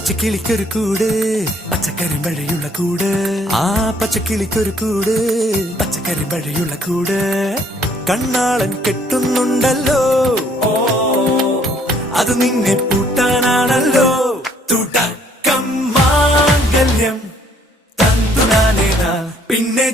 പച്ചക്കിളിക്കൊരു കൂട് പച്ചക്കറി മഴയുള്ള കൂട് ആ പച്ചക്കിളിക്കൊരു കൂട് പച്ചക്കറി മഴയുള്ള കൂട് കണ്ണാളൻ കെട്ടുന്നുണ്ടല്ലോ അത് നിന്നെ പൂട്ടാനാണല്ലോ തുടക്കം മാംഗല്യം തന്തുനാനേന പിന്നെ